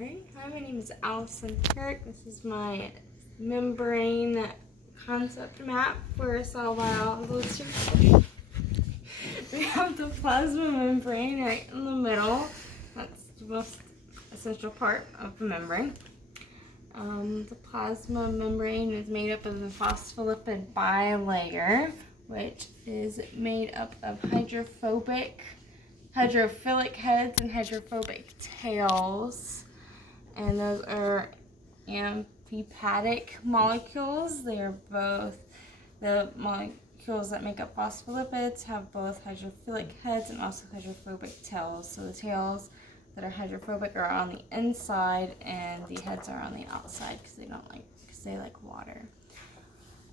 Alright, hi, my name is Allison Kirk. This is my membrane concept map for cell biology. We have the plasma membrane right in the middle. That's the most essential part of the membrane. The plasma membrane is made up of the phospholipid bilayer, which is made up of hydrophilic heads and hydrophobic tails. And those are amphipathic molecules. They are both the molecules that make up phospholipids have both hydrophilic heads and also hydrophobic tails. So the tails that are hydrophobic are on the inside, and the heads are on the outside because they like water.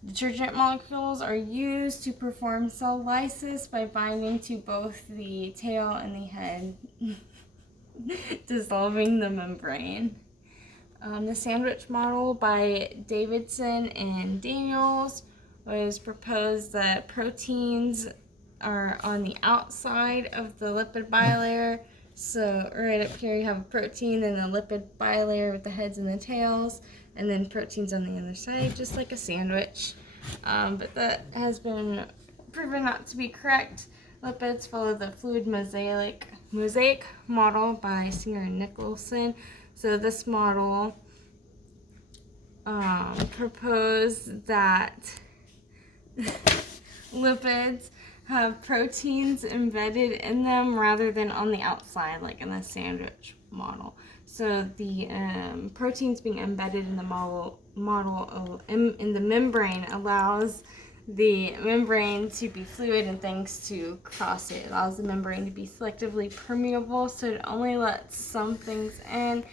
Detergent molecules are used to perform cell lysis by binding to both the tail and the head, dissolving the membrane. The sandwich model by Davidson and Daniels was proposed that proteins are on the outside of the lipid bilayer. So right up here you have a protein and the lipid bilayer with the heads and the tails, and then proteins on the other side, just like a sandwich. But that has been proven not to be correct. Lipids follow the fluid mosaic model by Singer and Nicholson. So this model proposed that lipids have proteins embedded in them rather than on the outside, like in the sandwich model. So the proteins being embedded in the in the membrane allows the membrane to be fluid and things to cross it. It allows the membrane to be selectively permeable, so it only lets some things in,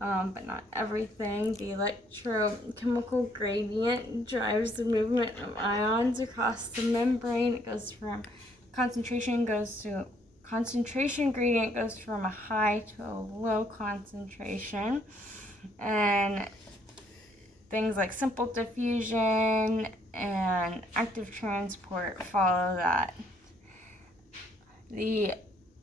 but not everything. The electrochemical gradient drives the movement of ions across the membrane. It goes from concentration gradient goes from a high to a low concentration, and things like simple diffusion and active transport follow that. The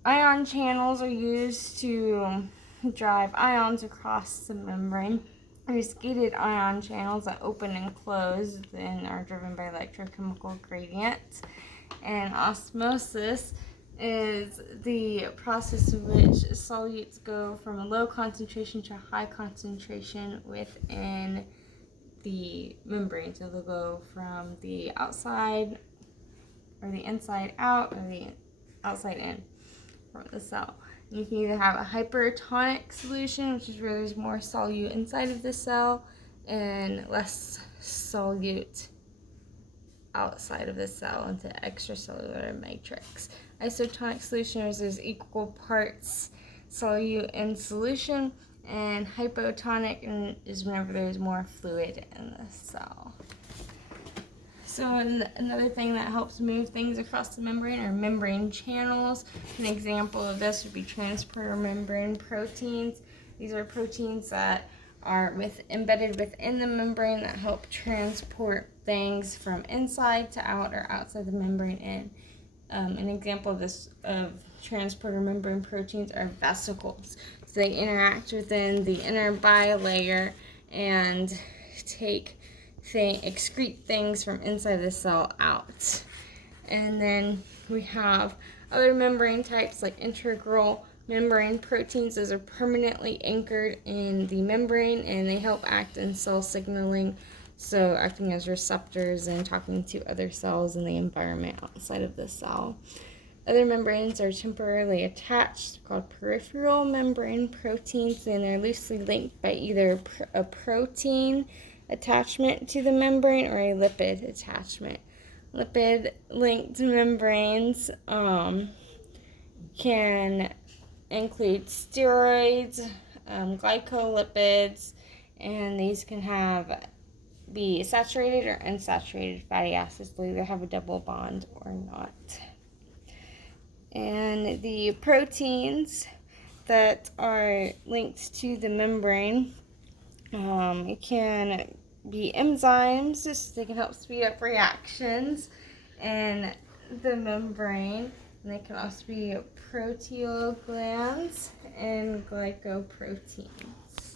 ion channels are used to drive ions across the membrane. There's gated ion channels that open and close and are driven by electrochemical gradients. And osmosis is the process in which solutes go from a low concentration to a high concentration within the membrane. So they'll go from the outside or the inside out or the outside in from the cell. You can either have a hypertonic solution, which is where there's more solute inside of the cell and less solute outside of the cell into extracellular matrix. Isotonic solution is there's equal parts solute in solution, and hypotonic is whenever there's more fluid in the cell. So another thing that helps move things across the membrane are membrane channels. An example of this would be transporter membrane proteins. These are proteins that are embedded within the membrane that help transport things from inside to out or outside the membrane in. An example of transporter membrane proteins are vesicles. So they interact within the inner bilayer and excrete things from inside the cell out. And then we have other membrane types like integral membrane proteins. Those are permanently anchored in the membrane, and they help act in cell signaling, so acting as receptors and talking to other cells in the environment outside of the cell. Other membranes are temporarily attached, called peripheral membrane proteins, and they're loosely linked by either a protein attachment to the membrane or a lipid attachment. Lipid-linked membranes can include steroids, glycolipids, and these can be saturated or unsaturated fatty acids. They'll either have a double bond or not. And the proteins that are linked to the membrane can be enzymes. They can help speed up reactions in the membrane. And they can also be proteoglands and glycoproteins.